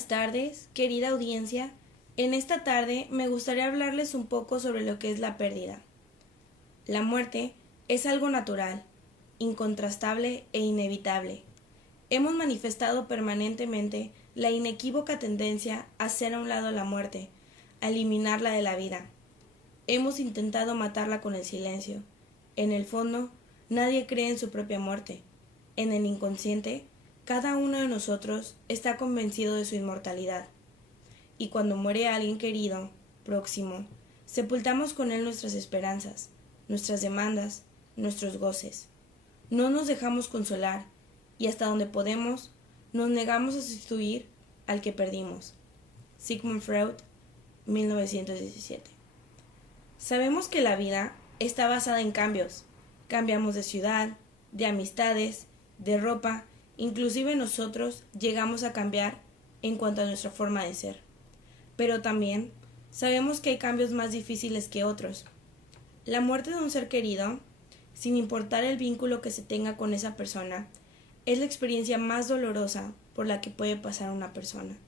buenas tardes, querida audiencia. En esta tarde me gustaría hablarles un poco sobre lo que es la pérdida. La muerte es algo natural, incontrastable e inevitable. Hemos manifestado permanentemente la inequívoca tendencia a hacer a un lado la muerte, a eliminarla de la vida. Hemos intentado matarla con el silencio. En el fondo, nadie cree en su propia muerte. En el inconsciente, cada uno de nosotros está convencido de su inmortalidad. Y cuando muere alguien querido, próximo, sepultamos con él nuestras esperanzas, nuestras demandas, nuestros goces. No nos dejamos consolar y hasta donde podemos, nos negamos a sustituir al que perdimos. Sigmund Freud, 1917. Sabemos que la vida está basada en cambios. Cambiamos de ciudad, de amistades, de ropa, inclusive nosotros llegamos a cambiar en cuanto a nuestra forma de ser. Pero también sabemos que hay cambios más difíciles que otros. La muerte de un ser querido, sin importar el vínculo que se tenga con esa persona, es la experiencia más dolorosa por la que puede pasar una persona.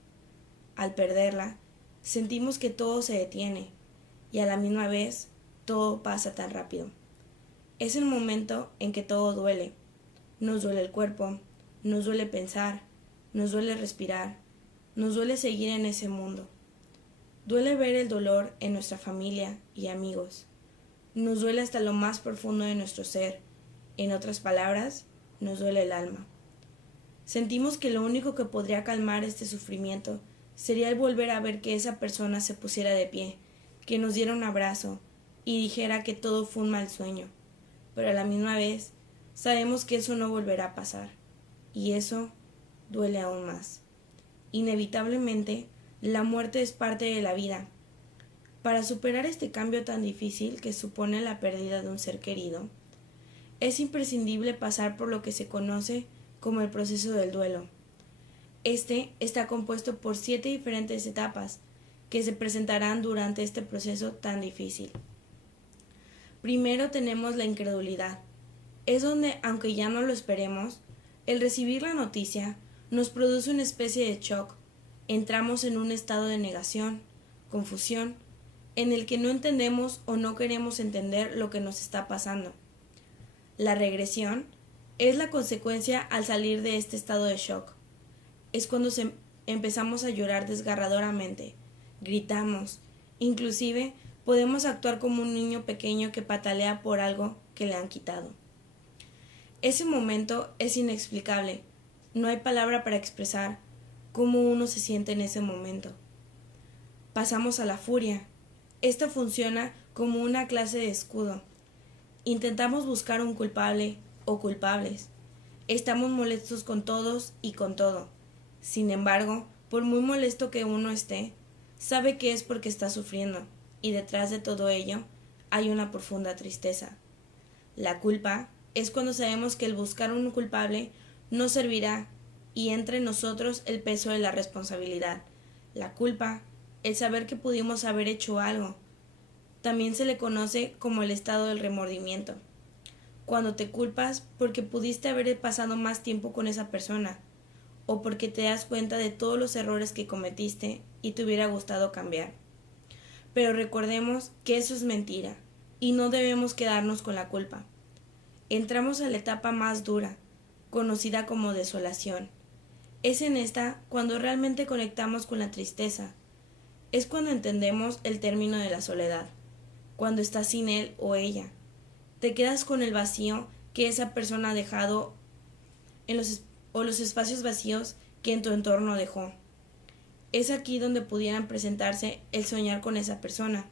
Al perderla, sentimos que todo se detiene y a la misma vez todo pasa tan rápido. Es el momento en que todo duele. Nos duele el cuerpo, nos duele pensar, nos duele respirar, nos duele seguir en ese mundo. Duele ver el dolor en nuestra familia y amigos. Nos duele hasta lo más profundo de nuestro ser. En otras palabras, nos duele el alma. Sentimos que lo único que podría calmar este sufrimiento sería el volver a ver que esa persona se pusiera de pie, que nos diera un abrazo y dijera que todo fue un mal sueño. Pero a la misma vez, sabemos que eso no volverá a pasar. Y eso duele aún más. Inevitablemente, la muerte es parte de la vida. Para superar este cambio tan difícil que supone la pérdida de un ser querido, es imprescindible pasar por lo que se conoce como el proceso del duelo. Este está compuesto por 7 diferentes etapas que se presentarán durante este proceso tan difícil. Primero tenemos la incredulidad. Es donde, aunque ya no lo esperemos, el recibir la noticia nos produce una especie de shock. Entramos en un estado de negación, confusión, en el que no entendemos o no queremos entender lo que nos está pasando. La regresión es la consecuencia al salir de este estado de shock. Es cuando empezamos a llorar desgarradoramente, gritamos, inclusive podemos actuar como un niño pequeño que patalea por algo que le han quitado. Ese momento es inexplicable. No hay palabra para expresar cómo uno se siente en ese momento. Pasamos a la furia. Esto funciona como una clase de escudo. Intentamos buscar un culpable o culpables. Estamos molestos con todos y con todo. Sin embargo, por muy molesto que uno esté, sabe que es porque está sufriendo, y detrás de todo ello hay una profunda tristeza. La culpa es cuando sabemos que el buscar un culpable no servirá y entra en nosotros el peso de la responsabilidad. La culpa, el saber que pudimos haber hecho algo. También se le conoce como el estado del remordimiento. Cuando te culpas porque pudiste haber pasado más tiempo con esa persona, o porque te das cuenta de todos los errores que cometiste y te hubiera gustado cambiar. Pero recordemos que eso es mentira, y no debemos quedarnos con la culpa. Entramos a la etapa más dura, conocida como desolación. Es en esta cuando realmente conectamos con la tristeza. Es cuando entendemos el término de la soledad, cuando estás sin él o ella. Te quedas con el vacío que esa persona ha dejado o los espacios vacíos que en tu entorno dejó. Es aquí donde pudieran presentarse el soñar con esa persona,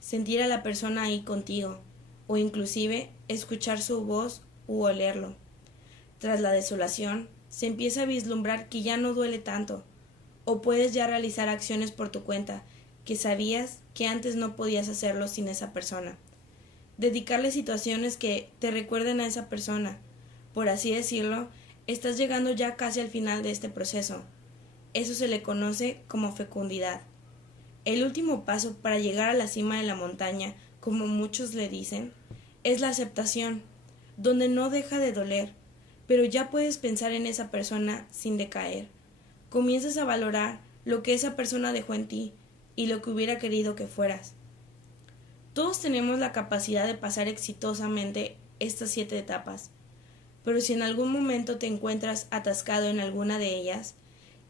sentir a la persona ahí contigo, o inclusive escuchar su voz u olerlo. Tras la desolación, se empieza a vislumbrar que ya no duele tanto, o puedes ya realizar acciones por tu cuenta que sabías que antes no podías hacerlo sin esa persona. Dedicarle situaciones que te recuerden a esa persona. Por así decirlo, estás llegando ya casi al final de este proceso. Eso se le conoce como fecundidad. El último paso para llegar a la cima de la montaña, como muchos le dicen, es la aceptación, donde no deja de doler, pero ya puedes pensar en esa persona sin decaer. Comienzas a valorar lo que esa persona dejó en ti y lo que hubiera querido que fueras. Todos tenemos la capacidad de pasar exitosamente estas 7 etapas, pero si en algún momento te encuentras atascado en alguna de ellas,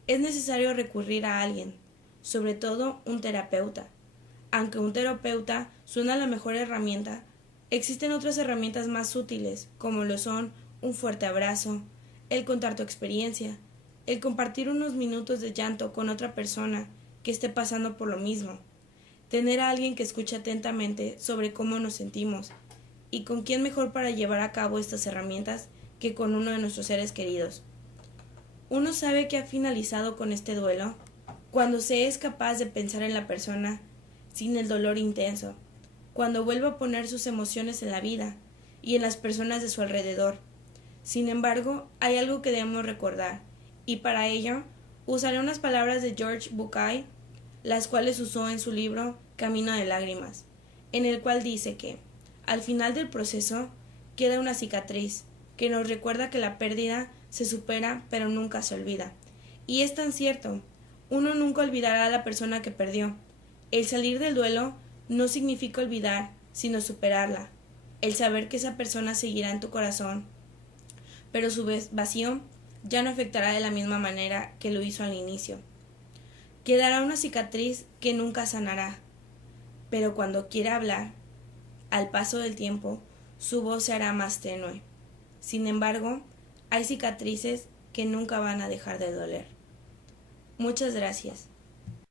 es necesario recurrir a alguien, sobre todo un terapeuta. Aunque un terapeuta suena la mejor herramienta, existen otras herramientas más útiles, como lo son un fuerte abrazo, el contar tu experiencia, el compartir unos minutos de llanto con otra persona que esté pasando por lo mismo, tener a alguien que escuche atentamente sobre cómo nos sentimos, y con quién mejor para llevar a cabo estas herramientas que con uno de nuestros seres queridos. Uno sabe que ha finalizado con este duelo cuando se es capaz de pensar en la persona sin el dolor intenso, cuando vuelve a poner sus emociones en la vida y en las personas de su alrededor. Sin embargo, hay algo que debemos recordar, y para ello usaré unas palabras de George Bucay, las cuales usó en su libro Camino de Lágrimas, en el cual dice que, al final del proceso, queda una cicatriz que nos recuerda que la pérdida se supera pero nunca se olvida. Y es tan cierto, uno nunca olvidará a la persona que perdió. El salir del duelo no significa olvidar, sino superarla. El saber que esa persona seguirá en tu corazón, pero su vacío ya no afectará de la misma manera que lo hizo al inicio. Quedará una cicatriz que nunca sanará, pero cuando quiera hablar, al paso del tiempo, su voz se hará más tenue. Sin embargo, hay cicatrices que nunca van a dejar de doler. Muchas gracias.